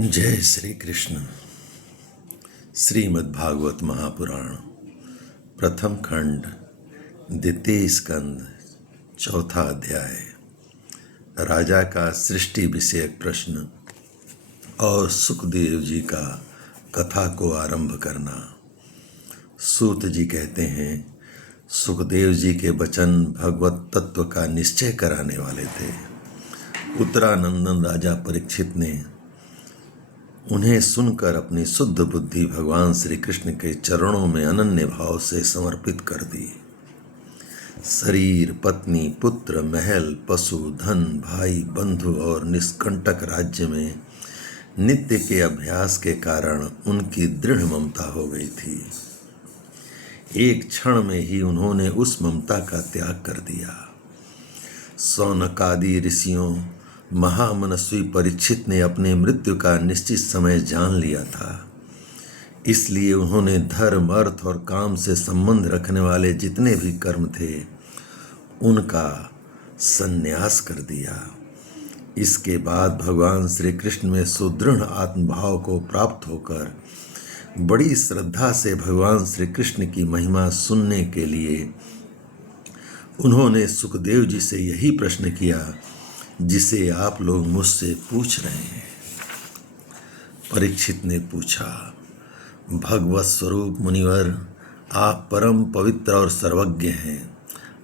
जय श्री कृष्ण। श्रीमद् भागवत महापुराण प्रथम खंड द्वितीय स्कंद चौथा अध्याय। राजा का सृष्टि विषयक प्रश्न और सुखदेव जी का कथा को आरंभ करना। सूत जी कहते हैं, सुखदेव जी के वचन भगवत तत्व का निश्चय कराने वाले थे। उत्तरानंदन राजा परीक्षित ने उन्हें सुनकर अपनी शुद्ध बुद्धि भगवान श्री कृष्ण के चरणों में अनन्य भाव से समर्पित कर दी। शरीर, पत्नी, पुत्र, महल, पशु, धन, भाई, बंधु और निष्कंटक राज्य में नित्य के अभ्यास के कारण उनकी दृढ़ ममता हो गई थी। एक क्षण में ही उन्होंने उस ममता का त्याग कर दिया। शौनकादि ऋषियों महामनस्वी परीक्षित ने अपने मृत्यु का निश्चित समय जान लिया था, इसलिए उन्होंने धर्म, अर्थ और काम से संबंध रखने वाले जितने भी कर्म थे उनका संन्यास कर दिया। इसके बाद भगवान श्री कृष्ण में सुदृढ़ आत्मभाव को प्राप्त होकर बड़ी श्रद्धा से भगवान श्री कृष्ण की महिमा सुनने के लिए उन्होंने सुखदेव जी से यही प्रश्न किया जिसे आप लोग मुझसे पूछ रहे हैं। परीक्षित ने पूछा, भगवत स्वरूप मुनिवर, आप परम पवित्र और सर्वज्ञ हैं।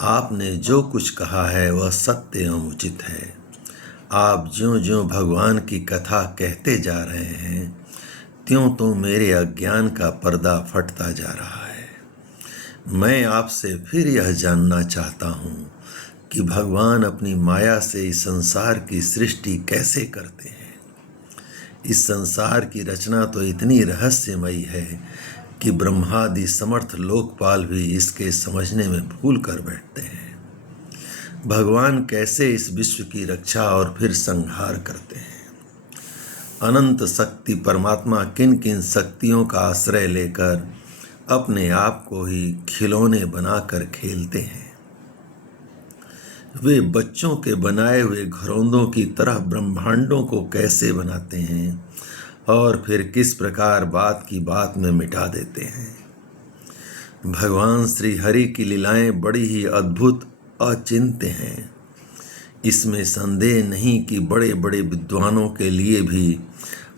आपने जो कुछ कहा है वह सत्य एवं उचित है। आप ज्यों-ज्यों भगवान की कथा कहते जा रहे हैं त्यों मेरे अज्ञान का पर्दा फटता जा रहा है। मैं आपसे फिर यह जानना चाहता हूँ कि भगवान अपनी माया से इस संसार की सृष्टि कैसे करते हैं। इस संसार की रचना तो इतनी रहस्यमयी है कि ब्रह्मादि समर्थ लोकपाल भी इसके समझने में भूल कर बैठते हैं। भगवान कैसे इस विश्व की रक्षा और फिर संहार करते हैं। अनंत शक्ति परमात्मा किन किन शक्तियों का आश्रय लेकर अपने आप को ही खिलौने बनाकर खेलते हैं। वे बच्चों के बनाए हुए घरौंदों की तरह ब्रह्मांडों को कैसे बनाते हैं और फिर किस प्रकार बात की बात में मिटा देते हैं। भगवान श्री हरि की लीलाएं बड़ी ही अद्भुत अचिंत्य हैं। इसमें संदेह नहीं कि बड़े बड़े विद्वानों के लिए भी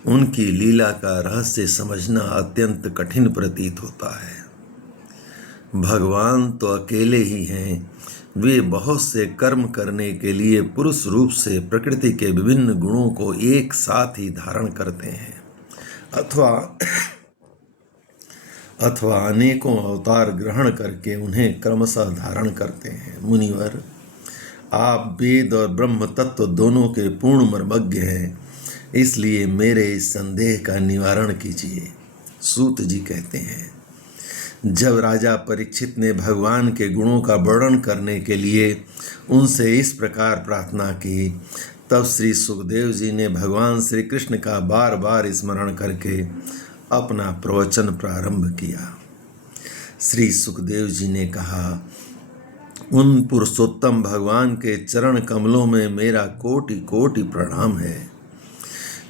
उनकी लीला का रहस्य समझना अत्यंत कठिन प्रतीत होता है। भगवान तो अकेले ही हैं। वे बहुत से कर्म करने के लिए पुरुष रूप से प्रकृति के विभिन्न गुणों को एक साथ ही धारण करते हैं अथवा अनेकों अवतार ग्रहण करके उन्हें क्रमशः धारण करते हैं। मुनिवर, आप वेद और ब्रह्म तत्व दोनों के पूर्ण मर्मज्ञ हैं, इसलिए मेरे इस संदेह का निवारण कीजिए। सूत जी कहते हैं, जब राजा परीक्षित ने भगवान के गुणों का वर्णन करने के लिए उनसे इस प्रकार प्रार्थना की, तब श्री सुखदेव जी ने भगवान श्री कृष्ण का बार बार स्मरण करके अपना प्रवचन प्रारंभ किया। श्री सुखदेव जी ने कहा, उन पुरुषोत्तम भगवान के चरण कमलों में मेरा कोटि कोटि प्रणाम है,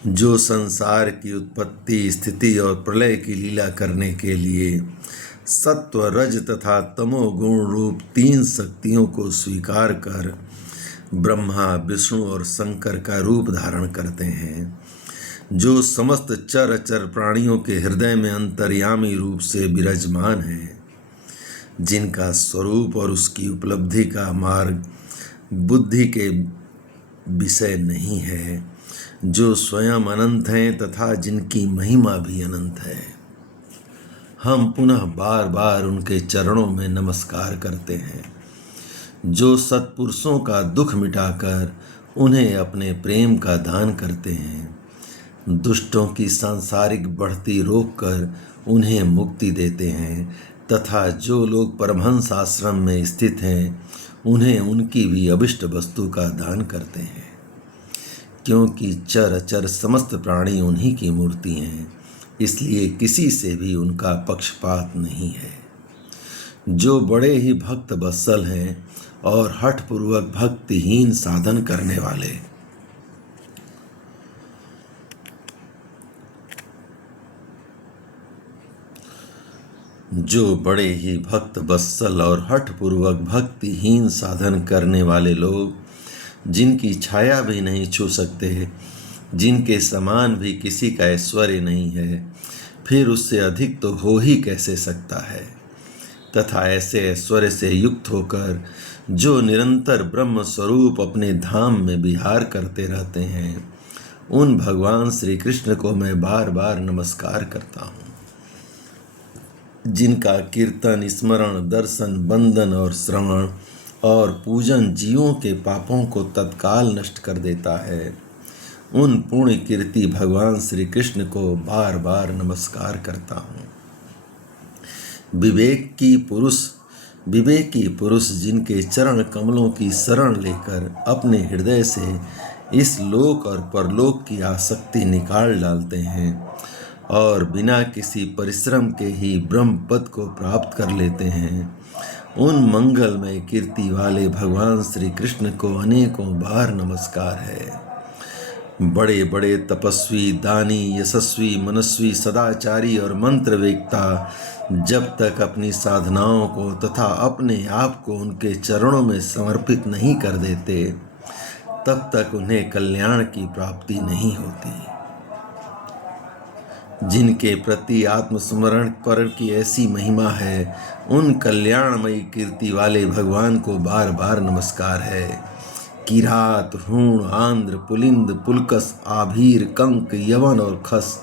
जो संसार की उत्पत्ति, स्थिति और प्रलय की लीला करने के लिए सत्व, रज तथा तमो गुण रूप तीन शक्तियों को स्वीकार कर ब्रह्मा, विष्णु और शंकर का रूप धारण करते हैं, जो समस्त चर अचर प्राणियों के हृदय में अंतर्यामी रूप से विराजमान हैं, जिनका स्वरूप और उसकी उपलब्धि का मार्ग बुद्धि के विषय नहीं है, जो स्वयं अनंत हैं तथा जिनकी महिमा भी अनंत है। हम पुनः बार बार उनके चरणों में नमस्कार करते हैं, जो सत्पुरुषों का दुख मिटाकर उन्हें अपने प्रेम का दान करते हैं, दुष्टों की सांसारिक बढ़ती रोककर उन्हें मुक्ति देते हैं तथा जो लोग परमहंस आश्रम में स्थित हैं उन्हें उनकी भी अभिष्ट वस्तु का दान करते हैं, क्योंकि चर अचर समस्त प्राणी उन्हीं की मूर्ति हैं, इसलिए किसी से भी उनका पक्षपात नहीं है। जो बड़े ही भक्त वत्सल हैं और हठपूर्वक भक्तिहीन साधन करने वाले जो बड़े ही भक्त वत्सल और हठपूर्वक भक्तिहीन साधन करने वाले लोग, जिनकी छाया भी नहीं छू सकते, जिनके समान भी किसी का ऐश्वर्य नहीं है, फिर उससे अधिक तो हो ही कैसे सकता है। तथा ऐसे ऐश्वर्य से युक्त होकर जो निरंतर ब्रह्म स्वरूप अपने धाम में विहार करते रहते हैं, उन भगवान श्री कृष्ण को मैं बार बार नमस्कार करता हूँ, जिनका कीर्तन, स्मरण, दर्शन, बंदन और श्रवण और पूजन जीवों के पापों को तत्काल नष्ट कर देता है। उन पुण्य कीर्ति भगवान श्री कृष्ण को बार बार नमस्कार करता हूँ। विवेकी पुरुष जिनके चरण कमलों की शरण लेकर अपने हृदय से इस लोक और परलोक की आसक्ति निकाल डालते हैं और बिना किसी परिश्रम के ही ब्रह्म पद को प्राप्त कर लेते हैं, उन मंगलमय कीर्ति वाले भगवान श्री कृष्ण को अनेकों बार नमस्कार है। बड़े बड़े तपस्वी, दानी, यशस्वी, मनस्वी, सदाचारी और मंत्र वेत्ता जब तक अपनी साधनाओं को तथा अपने आप को उनके चरणों में समर्पित नहीं कर देते, तब तक उन्हें कल्याण की प्राप्ति नहीं होती। जिनके प्रति आत्मस्मरण पर की ऐसी महिमा है, उन कल्याणमयी कीर्ति वाले भगवान को बार बार नमस्कार है। किरात, हूण, आंध्र, पुलिंद, पुलकस, आभीर, कंक, यवन और खस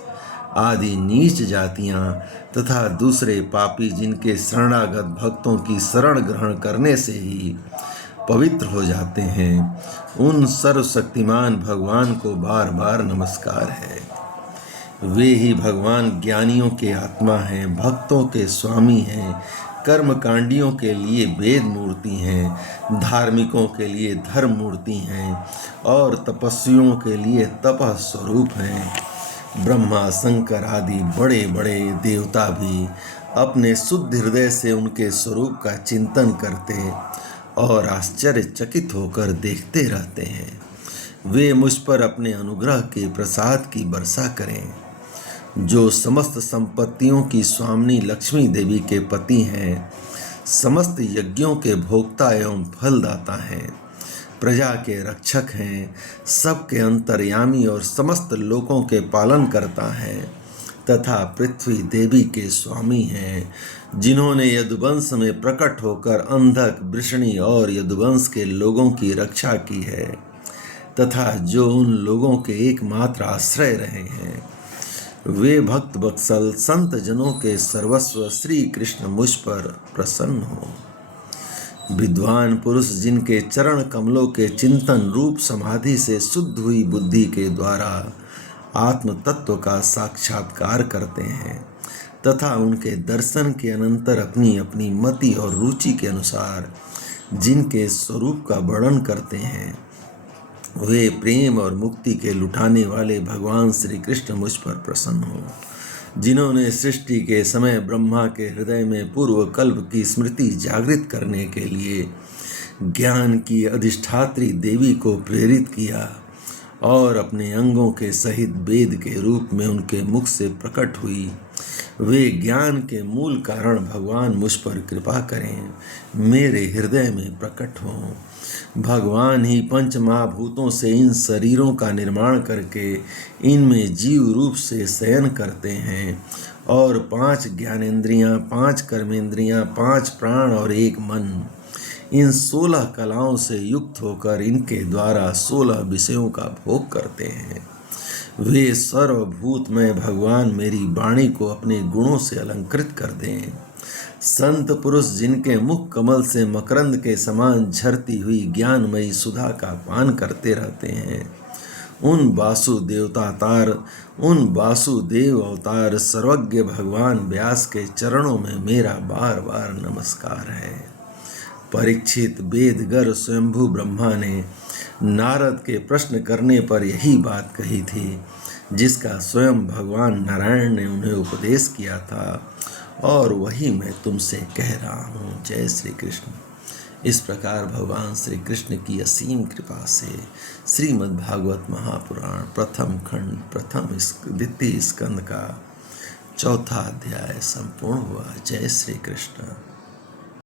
आदि नीच जातियां तथा दूसरे पापी जिनके शरणागत भक्तों की शरण ग्रहण करने से ही पवित्र हो जाते हैं, उन सर्वशक्तिमान भगवान को बार बार नमस्कार है। वे ही भगवान ज्ञानियों के आत्मा हैं, भक्तों के स्वामी हैं, कर्मकांडियों के लिए वेद मूर्ति हैं, धार्मिकों के लिए धर्म मूर्ति हैं और तपस्वियों के लिए तपः स्वरूप हैं। ब्रह्मा, शंकर आदि बड़े बड़े देवता भी अपने शुद्ध हृदय से उनके स्वरूप का चिंतन करते और आश्चर्यचकित होकर देखते रहते हैं। वे मुझ पर अपने अनुग्रह के प्रसाद की वर्षा करें। जो समस्त संपत्तियों की स्वामिनी लक्ष्मी देवी के पति हैं, समस्त यज्ञों के भोक्ता एवं फलदाता हैं, प्रजा के रक्षक हैं, सबके अंतर्यामी और समस्त लोकों के पालन करता है तथा पृथ्वी देवी के स्वामी हैं, जिन्होंने यदुवंश में प्रकट होकर अंधक, वृषणी और यदुवंश के लोगों की रक्षा की है तथा जो उन लोगों के एकमात्र आश्रय रहे हैं। वे भक्त वत्सल संत जनों के सर्वस्व श्री कृष्ण मुझ पर प्रसन्न हो। विद्वान पुरुष जिनके चरण कमलों के चिंतन रूप समाधि से शुद्ध हुई बुद्धि के द्वारा आत्म तत्व का साक्षात्कार करते हैं तथा उनके दर्शन के अनंतर अपनी अपनी मति और रुचि के अनुसार जिनके स्वरूप का वर्णन करते हैं, वे प्रेम और मुक्ति के लुटाने वाले भगवान श्री कृष्ण मुझ पर प्रसन्न हो। जिन्होंने सृष्टि के समय ब्रह्मा के हृदय में पूर्व कल्प की स्मृति जागृत करने के लिए ज्ञान की अधिष्ठात्री देवी को प्रेरित किया और अपने अंगों के सहित वेद के रूप में उनके मुख से प्रकट हुई, वे ज्ञान के मूल कारण भगवान मुझ पर कृपा करें, मेरे हृदय में प्रकट हों। भगवान ही पंच महाभूतों से इन शरीरों का निर्माण करके इनमें जीव रूप से शयन करते हैं और 5 ज्ञानेंद्रियां, 5 कर्मेंद्रियां, 5 प्राण और 1 मन, इन 16 कलाओं से युक्त होकर इनके द्वारा 16 विषयों का भोग करते हैं। वे सर्वभूतमय भगवान मेरी वाणी को अपने गुणों से अलंकृत कर दें। संत पुरुष जिनके मुख कमल से मकरंद के समान झरती हुई ज्ञानमयी सुधा का पान करते रहते हैं, उन वासुदेव अवतार सर्वज्ञ भगवान व्यास के चरणों में मेरा बार बार नमस्कार है। परीक्षित, वेदगर स्वयंभू ब्रह्मा ने नारद के प्रश्न करने पर यही बात कही थी, जिसका स्वयं भगवान नारायण ने उन्हें उपदेश किया था और वही मैं तुमसे कह रहा हूँ। जय श्री कृष्ण। इस प्रकार भगवान श्री कृष्ण की असीम कृपा से श्रीमद् भागवत महापुराण प्रथम खंड द्वितीय स्कंद का चौथा अध्याय संपूर्ण हुआ। जय श्री कृष्ण।